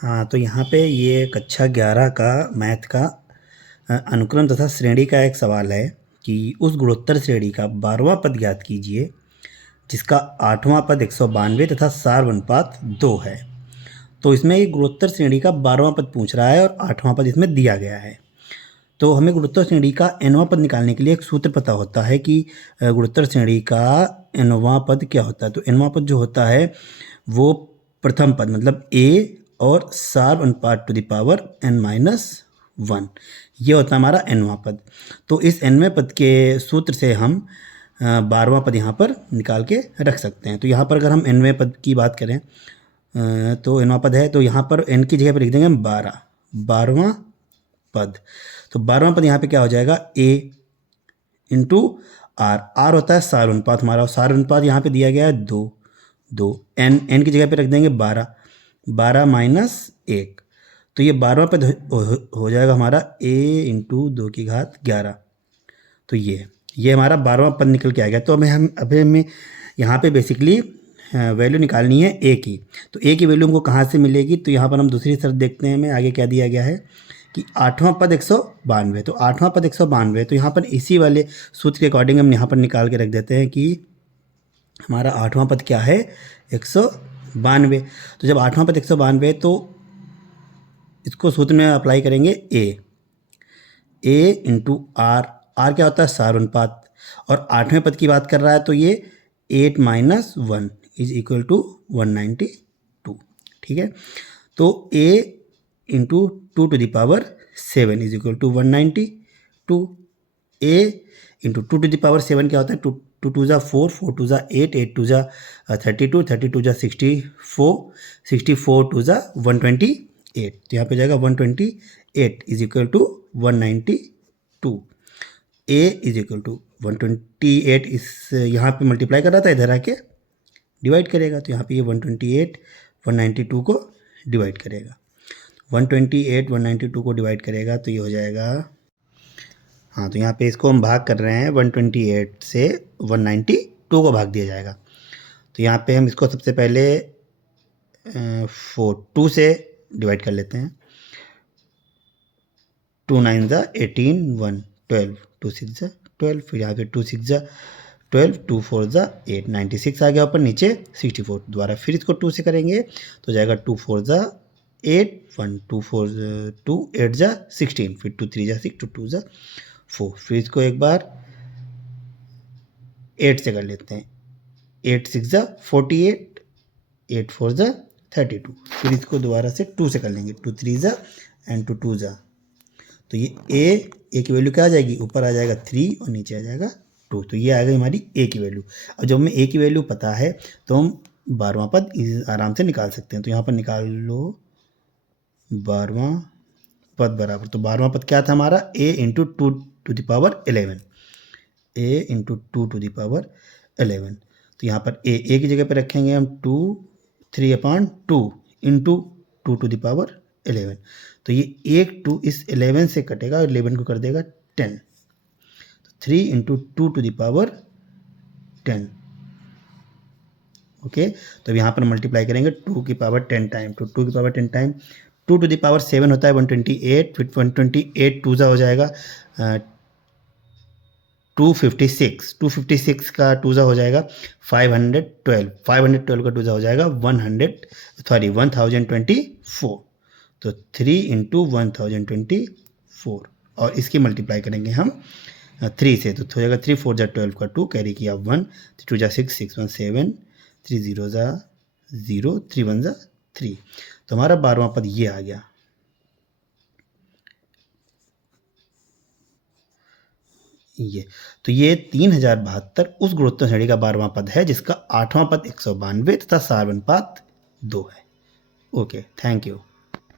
हाँ, तो यहाँ पे ये कक्षा 11 का मैथ का अनुक्रम तथा श्रेणी का एक सवाल है कि उस गुणोत्तर श्रेणी का 12वां पद ज्ञात कीजिए जिसका 8वां पद 192 तथा सार अनुपात 2 है। तो इसमें ये गुणोत्तर श्रेणी का 12वां पद पूछ रहा है और 8वां पद इसमें दिया गया है। तो हमें गुणोत्तर श्रेणी का nवां पद निकालने के लिए एक सूत्र पता होता है कि गुणोत्तर श्रेणी का nवां पद क्या होता है। तो nवां पद जो होता है वो प्रथम पद मतलब a और सार अनुपात टू द पावर n-1 ये होता है हमारा nवां पद। तो इस nवें पद के सूत्र से हम 12वां पद यहाँ पर निकाल के रख सकते हैं। तो यहाँ पर अगर हम nवें पद की बात करें तो nवां पद है, तो यहाँ पर n की जगह पर लिख देंगे हम 12वां पद। तो 12वां पद यहाँ पे क्या हो जाएगा a इंटू r होता है सार अनुपात हमारा, और सार अनुपात यहाँ पे दिया गया है 2 n की जगह पे रख देंगे 12 माइनस 1। तो ये 12वां पद हो जाएगा हमारा a इंटू 2 की घात 11। तो ये हमारा 12वां पद निकल के आ गया। तो हमें यहाँ पे बेसिकली वैल्यू निकालनी है a की। तो a की वैल्यू हमको कहाँ से मिलेगी, तो यहाँ पर हम दूसरी शर्त देखते हैं। हमें आगे क्या दिया गया है कि 8वां पद 192। तो 8वां पद 192, तो यहाँ पर इसी वाले सूत्र के अकॉर्डिंग हम यहाँ पर निकाल के रख देते हैं कि हमारा 8वां पद क्या है 192। तो जब 8वां पद 192 तो इसको सूत्र में अप्लाई करेंगे a इंटू r क्या होता है सार अनुपात, और 8वें पद की बात कर रहा है तो ये 8 माइनस 1 इज इक्वल टू 192। ठीक है, तो a into 2 to the power 7 is equal to 192। a into 2 to the power 7 क्या होता है 2 2 जा 4 4 2 जा 8 8 2 जा 32 32 जा 64 64 2 जा 128। तो यहाँ पे जाएगा 128 is equal to 192। a is equal to 128 इस यहाँ पे मल्टीप्लाई कर रहा था, इधर आके डिवाइड करेगा। तो यहाँ पे ये 128 192 को डिवाइड करेगा। 128 192 को डिवाइड करेगा तो ये हो जाएगा, हाँ तो यहाँ पे इसको हम भाग कर रहे हैं 128 से 192 को भाग दिया जाएगा। तो यहाँ पे हम इसको सबसे पहले 2 से डिवाइड कर लेते हैं। 2 9 जा 18 1 12 2 6 जा 12, फिर यहाँ पे 2 6 जा 12 2 4 जा 8 96 आ गया ऊपर, नीचे 64। दोबारा फिर इसको 2 से करेंगे तो जाएगा 2 4 जा 8 1 2 4 2 8 जा 16, फिर 2 3 जा 6 2 2 जा 4। फिर इसको एक बार 8 से कर लेते हैं। 8 6 जा 48 8 4 जा 32। फिर इसको दोबारा से 2 से कर लेंगे। 2 3 जा एंड 2 2 जा। तो ये a की वैल्यू क्या आ जाएगी, ऊपर आ जाएगा 3 और नीचे आ जाएगा 2। तो ये आ गई हमारी a की वैल्यू। अब जब हमें a की वैल्यू पता है तो हम 12वां पद आराम से निकाल सकते हैं। तो यहाँ पर निकाल लो 12वां पद बराबर, तो 12वां पद क्या था हमारा a into 2 to the power 11, a into 2 to the power 11। तो यहाँ पर a की जगह पे रखेंगे हम 2 3/2 इंटू 2 टू द पावर 11। तो ये 1 2 इस 11 से कटेगा और 11 को कर देगा 10। तो 3 into 2 to the power 10। Okay, तो यहाँ पर मल्टीप्लाई करेंगे 2 की पावर 10 टाइम। तो 2 की power 10 time 2 to the power 7 होता है 128, फिर 128 2 जा हो जाएगा 256, 256 का 2 जा हो जाएगा 512, 512 का 2 जा हो जाएगा 1024। तो 3 इंटू 1024 और इसकी मल्टीप्लाई करेंगे हम 3 से, तो हो जाएगा 3 4 जा 12 का 2 कैरी किया 1 2 जा 6 6 1 7 3 0 जा 0 3 1 जा 3। तो हमारा 12वां पद ये आ गया। ये 3072 उस गुणोत्तर श्रेणी का 12वां पद है जिसका 8वां पद 192 तथा सार अनुपात 2 है। Okay, thank you.